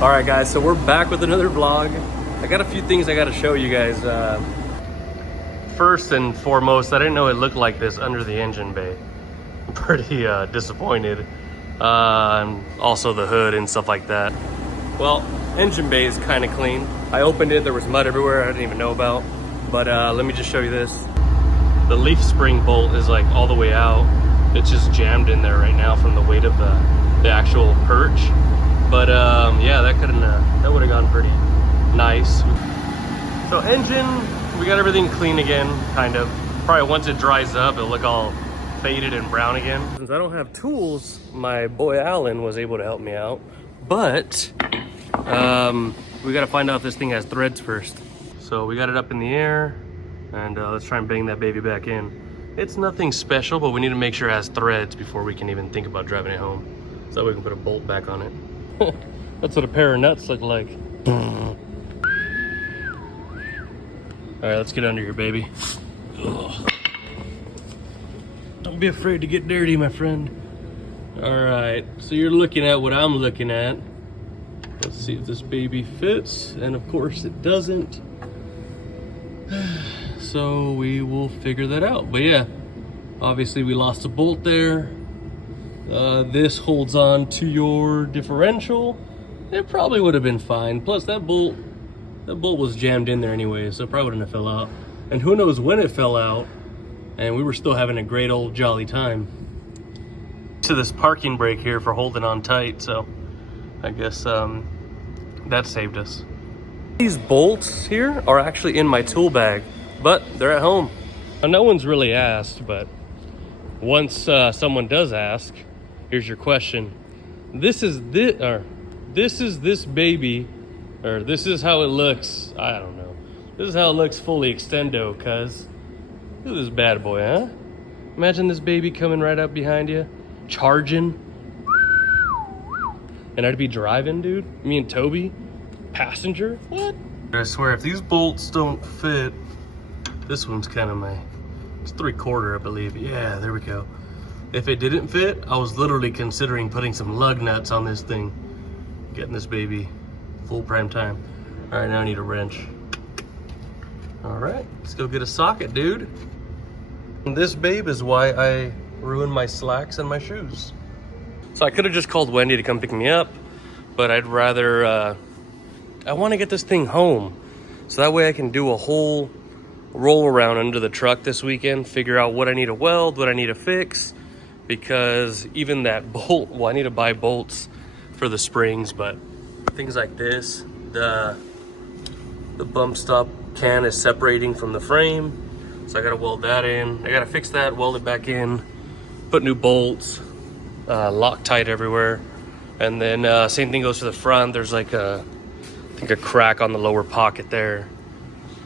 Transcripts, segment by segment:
All right, guys, so we're back with another vlog. I got a few things I got to show you guys. First and foremost, I didn't know it looked like this under the engine bay. I'm pretty disappointed. And also the hood and stuff like that. Well, engine bay is kind of clean. I opened it, there was mud everywhere I didn't even know about. But let me just show you this. The leaf spring bolt is like all the way out. It's just jammed in there right now from the weight of the actual perch. But yeah, that would have gone pretty nice. So engine, we got everything clean again, kind of. Probably once it dries up, it'll look all faded and brown again. Since I don't have tools, my boy Alan was able to help me out. But we got to find out if this thing has threads first. So we got it up in the air, and let's try and bang that baby back in. It's nothing special, but we need to make sure it has threads before we can even think about driving it home. So that we can put a bolt back on it. That's what a pair of nuts look like. All right, let's get under here, baby. Ugh. Don't be afraid to get dirty, my friend. All right, so you're looking at what I'm looking at. Let's see if this baby fits, and of course it doesn't. So we will figure that out. But yeah, obviously we lost a bolt there. This holds on to your differential. It probably would have been fine. Plus that bolt was jammed in there anyway, so it probably wouldn't have fell out. And who knows when it fell out, and we were still having a great old jolly time. To this parking brake here for holding on tight, so I guess that saved us. These bolts here are actually in my tool bag, but they're at home. Now, no one's really asked, but once someone does ask, here's your question. This is this baby, or this is how it looks. I don't know. This is how it looks fully extendo, cuz look at this bad boy, huh? Imagine this baby coming right up behind you, charging. And I'd be driving, dude. Me and Toby, passenger. What? I swear, if these bolts don't fit, this one's kind of it's 3/4, I believe. Yeah, there we go. If it didn't fit, I was literally considering putting some lug nuts on this thing, getting this baby full prime time. All right, now I need a wrench. All right, let's go get a socket, dude. And this babe is why I ruined my slacks and my shoes. So I could have just called Wendy to come pick me up, but I'd rather, I want to get this thing home. So that way I can do a whole roll around under the truck this weekend, figure out what I need to weld, what I need to fix, because even that bolt, well, I need to buy bolts for the springs, but things like this, the bump stop can is separating from the frame, so I gotta weld that in. I gotta fix that, weld it back in, put new bolts, Loctite everywhere, and then same thing goes for the front. There's like I think a crack on the lower pocket there.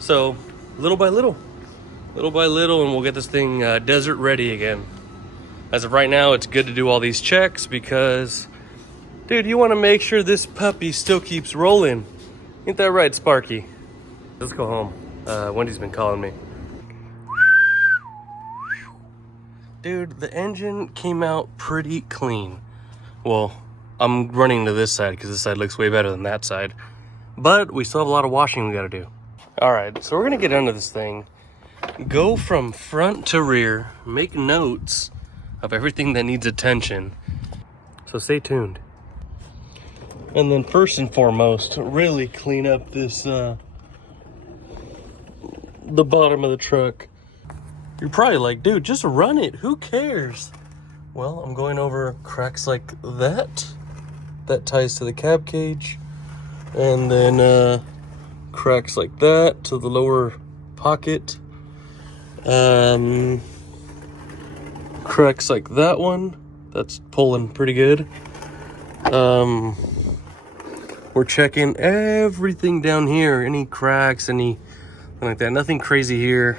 So little by little, and we'll get this thing desert ready again. As of right now, it's good to do all these checks because, dude, you want to make sure this puppy still keeps rolling. Ain't that right, Sparky? Let's go home. Wendy's been calling me. Dude, the engine came out pretty clean. Well, I'm running to this side because this side looks way better than that side. But we still have a lot of washing we got to do. All right, so we're going to get under this thing, go from front to rear, make notes of everything that needs attention. So stay tuned. And then first and foremost, really clean up this, the bottom of the truck. You're probably like, dude, just run it. Who cares? Well, I'm going over cracks like that. That ties to the cab cage. And then cracks like that to the lower pocket. Cracks like that one. That's pulling pretty good. We're checking everything down here. Any cracks, anything like that. Nothing crazy here.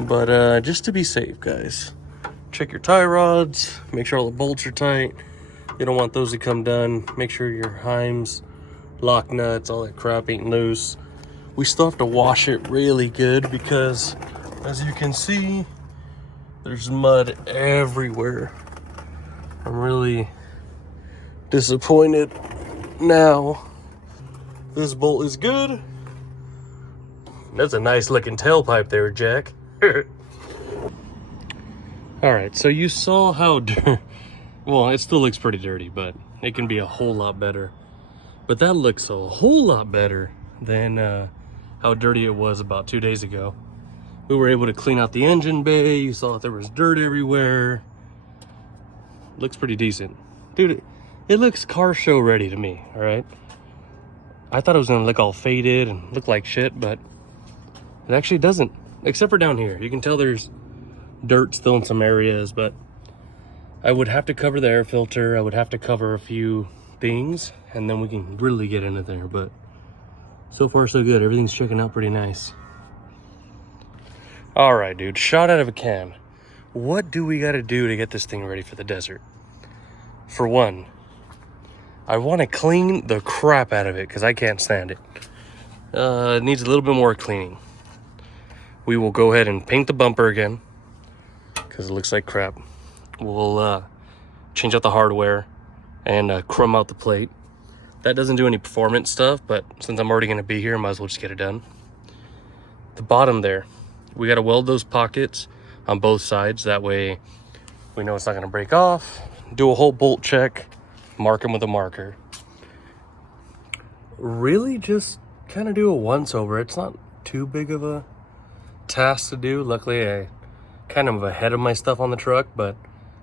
But just to be safe, guys. Check your tie rods. Make sure all the bolts are tight. You don't want those to come done. Make sure your Heims, lock nuts, all that crap ain't loose. We still have to wash it really good because, as you can see, there's mud everywhere. I'm really disappointed now This bolt is good. That's a nice looking tailpipe there, Jack. All right, so you saw how well, it still looks pretty dirty, but it can be a whole lot better. But that looks a whole lot better than how dirty it was about 2 days ago. We were able to clean out the engine bay. You saw that there was dirt everywhere. Looks pretty decent. Dude, it looks car show ready to me, all right? I thought it was gonna look all faded and look like shit, but it actually doesn't, except for down here. You can tell there's dirt still in some areas, but I would have to cover the air filter. I would have to cover a few things, and then we can really get into there. But so far, so good. Everything's checking out pretty nice. All right, dude, shot out of a can. What do we got to do to get this thing ready for the desert? For one, I want to clean the crap out of it because I can't stand it. It needs a little bit more cleaning. We will go ahead and paint the bumper again because it looks like crap. We'll change out the hardware and crumb out the plate. That doesn't do any performance stuff, but since I'm already going to be here, I might as well just get it done. The bottom there, we got to weld those pockets on both sides. That way we know it's not going to break off. Do a whole bolt check, mark them with a marker. Really just kind of do a once over. It's not too big of a task to do. Luckily, I kind of ahead of my stuff on the truck, but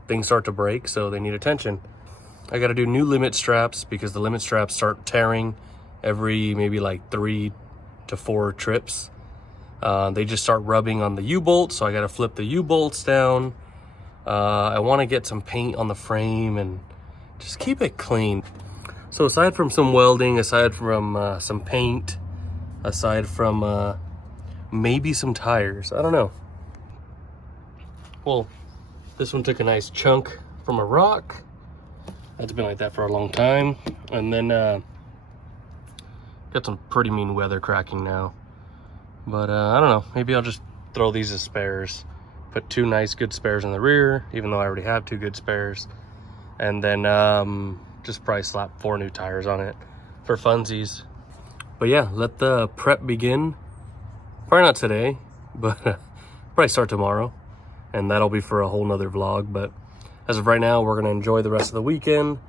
things start to break, so they need attention. I got to do new limit straps because the limit straps start tearing every maybe like 3 to 4 trips. They just start rubbing on the U-bolt, so I got to flip the U-bolts down. I want to get some paint on the frame and just keep it clean. So aside from some welding, aside from some paint, aside from maybe some tires, I don't know. Well, this one took a nice chunk from a rock. It's been like that for a long time. And then got some pretty mean weather cracking now. But I don't know, maybe I'll just throw these as spares. Put 2 nice good spares in the rear, even though I already have 2 good spares. And then just probably slap 4 new tires on it for funsies. But yeah, let the prep begin. Probably not today, but probably start tomorrow. And that'll be for a whole nother vlog. But as of right now, we're gonna enjoy the rest of the weekend.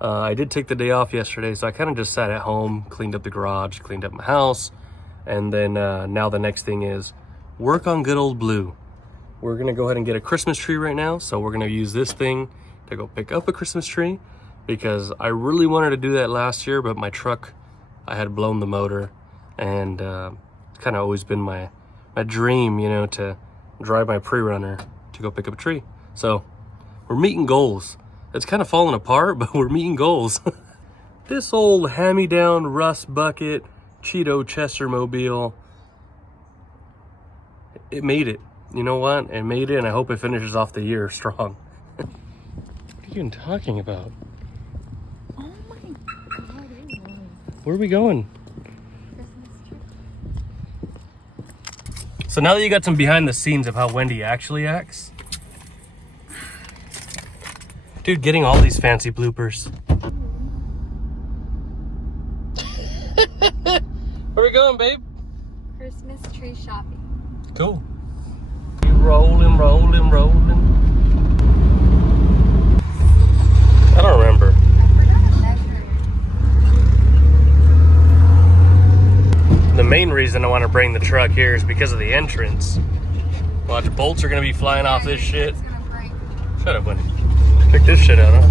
I did take the day off yesterday, so I kind of just sat at home, cleaned up the garage, cleaned up my house. And then now the next thing is work on good old Blue. We're gonna go ahead and get a Christmas tree right now. So we're gonna use this thing to go pick up a Christmas tree because I really wanted to do that last year, but my truck, I had blown the motor, and it's kind of always been my dream, you know, to drive my Prerunner to go pick up a tree. So we're meeting goals. It's kind of falling apart, but we're meeting goals. This old hand-me-down rust bucket Cheeto Chester mobile, it made it. You know what? It made it, and I hope it finishes off the year strong. What are you even talking about? Oh my God. Where are we going? So now that you got some behind the scenes of how Wendy actually acts. Dude, getting all these fancy bloopers. Where we going, babe? Christmas tree shopping. Cool. You rolling. I don't remember. I forgot to measure it. The main reason I want to bring the truck here is because of the entrance. Watch, bolts are going to be flying off this shit. It's gonna break. Shut up, Wendy. Pick this shit out, huh?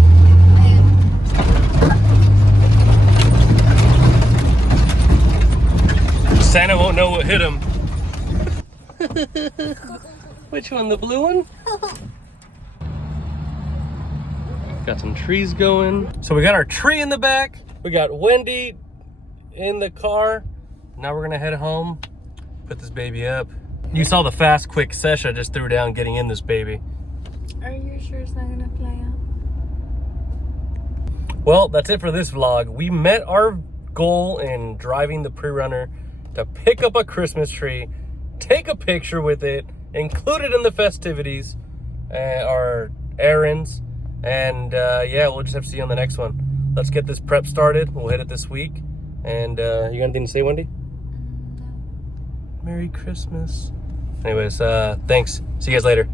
Santa won't know what hit him. Which one, the blue one? Got some trees going. So we got our tree in the back. We got Wendy in the car. Now we're gonna head home, put this baby up. You saw the fast, quick session I just threw down getting in this baby. Are you sure it's not gonna fly out? Well, that's it for this vlog. We met our goal in driving the Prerunner to pick up a Christmas tree, take a picture with it, include it in the festivities, our errands, and yeah, we'll just have to see you on the next one. Let's get this prep started. We'll hit it this week, And you got anything to say, Wendy? No. Merry Christmas. Anyways, thanks. See you guys later.